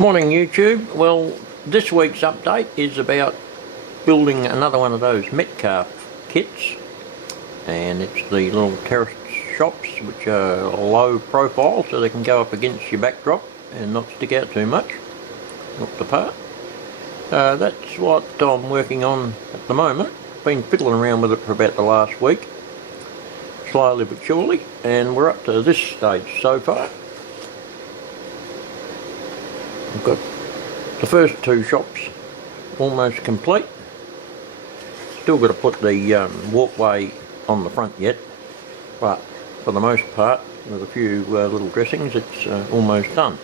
Morning YouTube. Well, this week's update is about building another one of those Metcalf kits, and it's the little terraced shops which are low profile so they can go up against your backdrop and not stick out too much, not apart. That's what I'm working on at the moment. Been fiddling around with it for about the last week, slowly but surely, and we're up to this stage so far. I've got the first two shops almost complete. Still got to put the walkway on the front yet, but for the most part, with a few little dressings, it's almost done.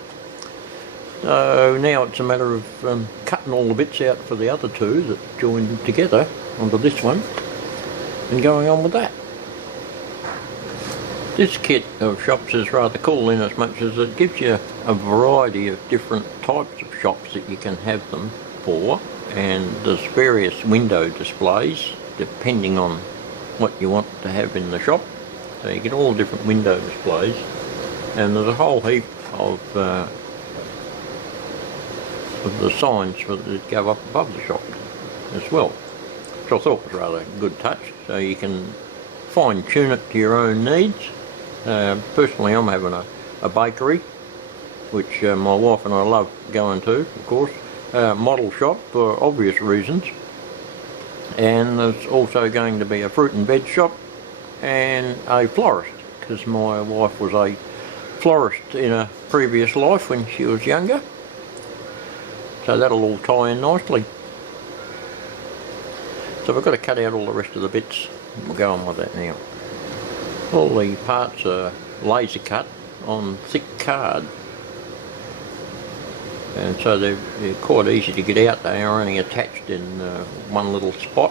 So now it's a matter of cutting all the bits out for the other two that join together onto this one and going on with that. This kit of shops is rather cool in as much as it gives you a variety of different types of shops that you can have them for, and there's various window displays depending on what you want to have in the shop. So you get all different window displays, and there's a whole heap of the signs that go up above the shop as well, which I thought was rather a good touch, so you can fine tune it to your own needs. Personally, I'm having a bakery, which my wife and I love going to, of course. Model shop for obvious reasons, and there's also going to be a fruit and veg shop and a florist, because my wife was a florist in a previous life when she was younger, so that'll all tie in nicely. So we've got to cut out all the rest of the bits. We'll go on with that now. All the parts are laser cut on thick card, and so they're quite easy to get out. They are only attached in one little spot,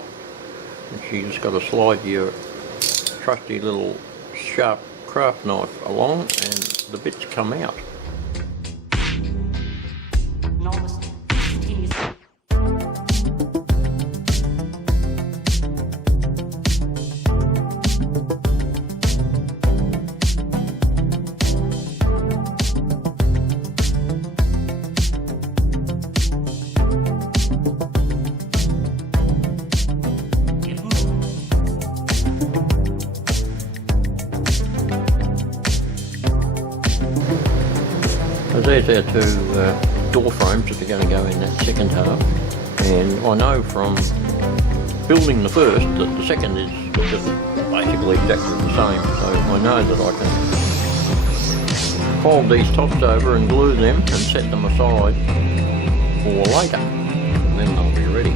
and you just got to slide your trusty little sharp craft knife along and the bits come out. There's our two door frames that are going to go in that second half, and I know from building the first that the second is just basically exactly the same, so I know that I can fold these tops over and glue them and set them aside for later, and then they'll be ready.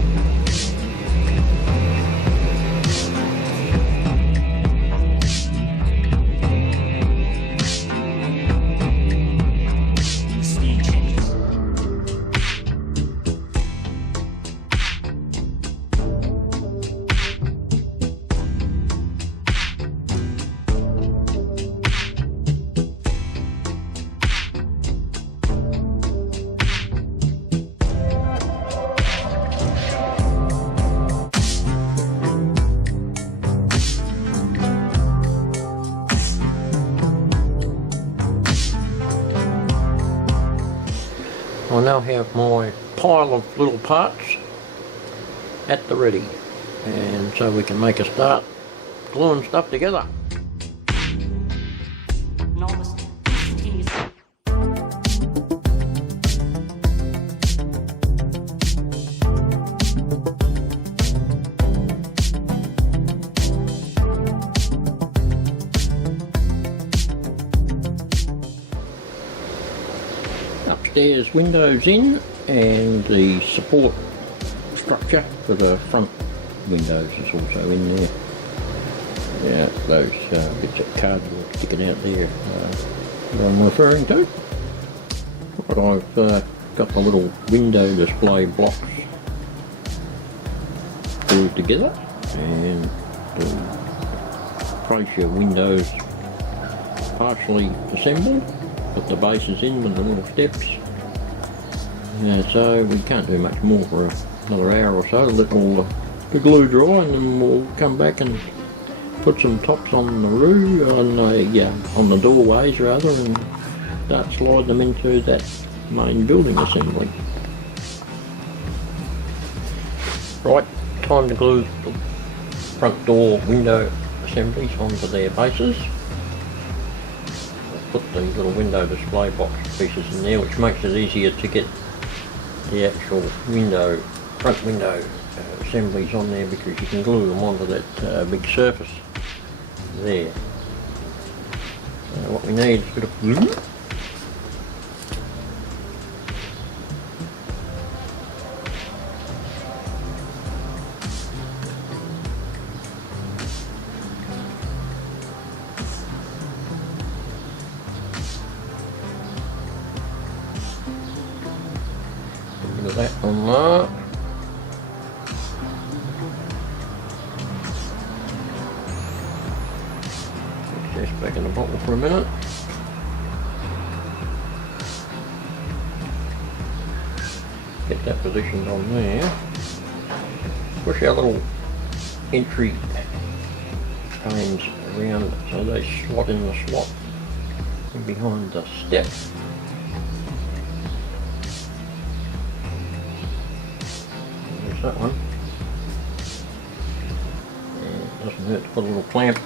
I now have my pile of little parts at the ready, and so we can make a start gluing stuff together. Upstairs windows in, and the support structure for the front windows is also in there. Yeah, those bits of cardboard sticking out there that I'm referring to. But I've got the little window display blocks glued together, and to place your windows partially assembled. Put the bases in with the little steps. So we can't do much more for another hour or so. Let all the glue dry, and then we'll come back and put some tops on the roof, on the doorways rather, and start sliding them into that main building assembly. Right, time to glue the front door window assemblies onto their bases. I'll put these little window display box pieces in there, which makes it easier to get the actual front window assemblies on there, because you can glue them onto that big surface there. What we need is a bit of glue. A bit of that on there. Back in the bottle for a minute. Get that positioned on there. Push our little entry panes around it so they slot in the slot and behind the step. There's that one. And it doesn't hurt to put a little clamp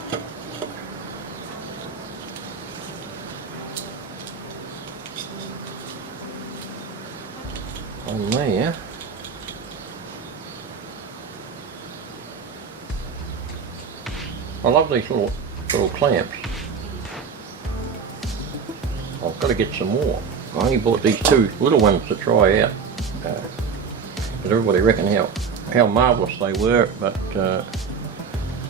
on there. I love these little clamps. I've got to get some more. I only bought these two little ones to try out, but everybody reckoned how marvellous they were, but I'm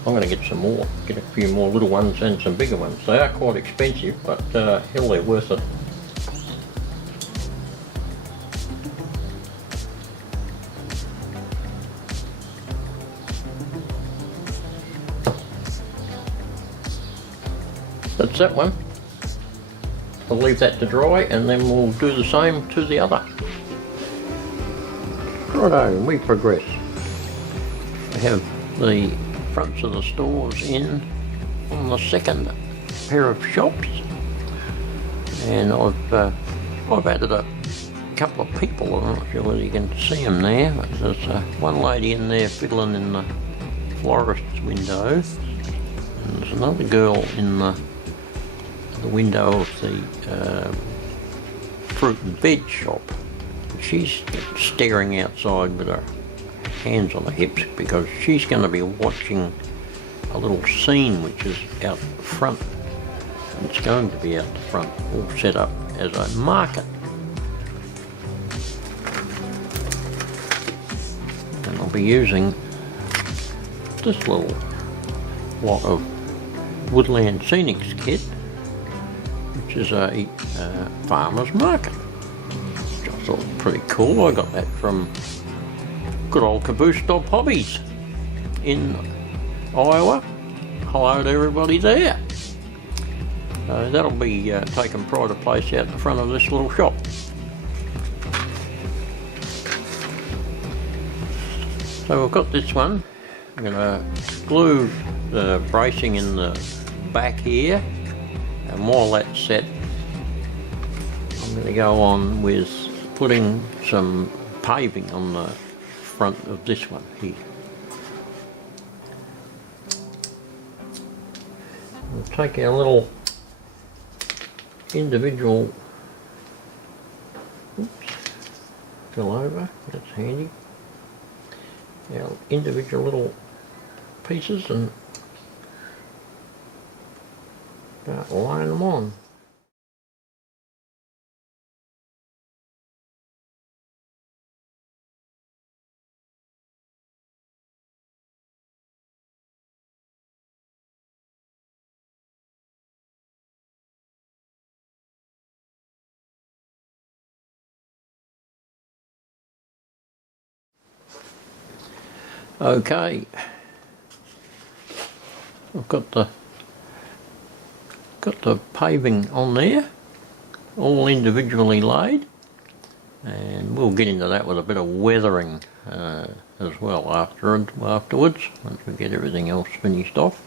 going to get some more, get a few more little ones and some bigger ones. They are quite expensive, but hell, they're worth it. That's that one. I'll leave that to dry and then we'll do the same to the other. Righto, we progress. We have the fronts of the stores in on the second pair of shops, and I've added a couple of people. I'm not sure whether you can see them there, but there's one lady in there fiddling in the florist's window, and there's another girl in the window of the fruit and veg shop. She's staring outside with her hands on her hips because she's going to be watching a little scene which is out front. And it's going to be out the front, all set up as a market. And I'll be using this little lot of Woodland Scenics kit, which is a farmer's market, which I thought was pretty cool. I got that from good old Caboose Stop Hobbies in Iowa. Hello to everybody there. That'll be taking pride of place out the front of this little shop. So we've got this one. I'm going to glue the bracing in the back here, and while that's set, I'm going to go on with putting some paving on the front of this one here. We'll take our little individual, fill over, that's handy, our individual little pieces and start laying them on. Okay, I've got the paving on there, all individually laid, and we'll get into that with a bit of weathering as well afterwards once we get everything else finished off.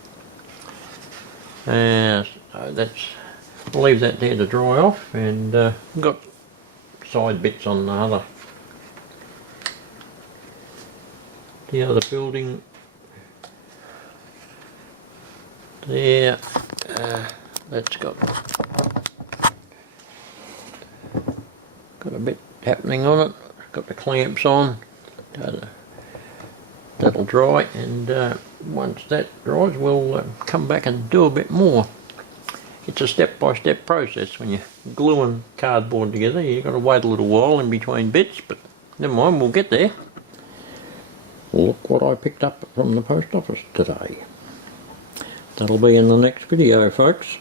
So we'll leave that there to dry off, and we've got side bits on the other building there. That's got a bit happening on it. Got the clamps on. That'll dry, and once that dries we'll come back and do a bit more. It's a step-by-step process. When you're gluing cardboard together, you've got to wait a little while in between bits, but never mind, we'll get there. Look what I picked up from the post office today. That'll be in the next video, folks.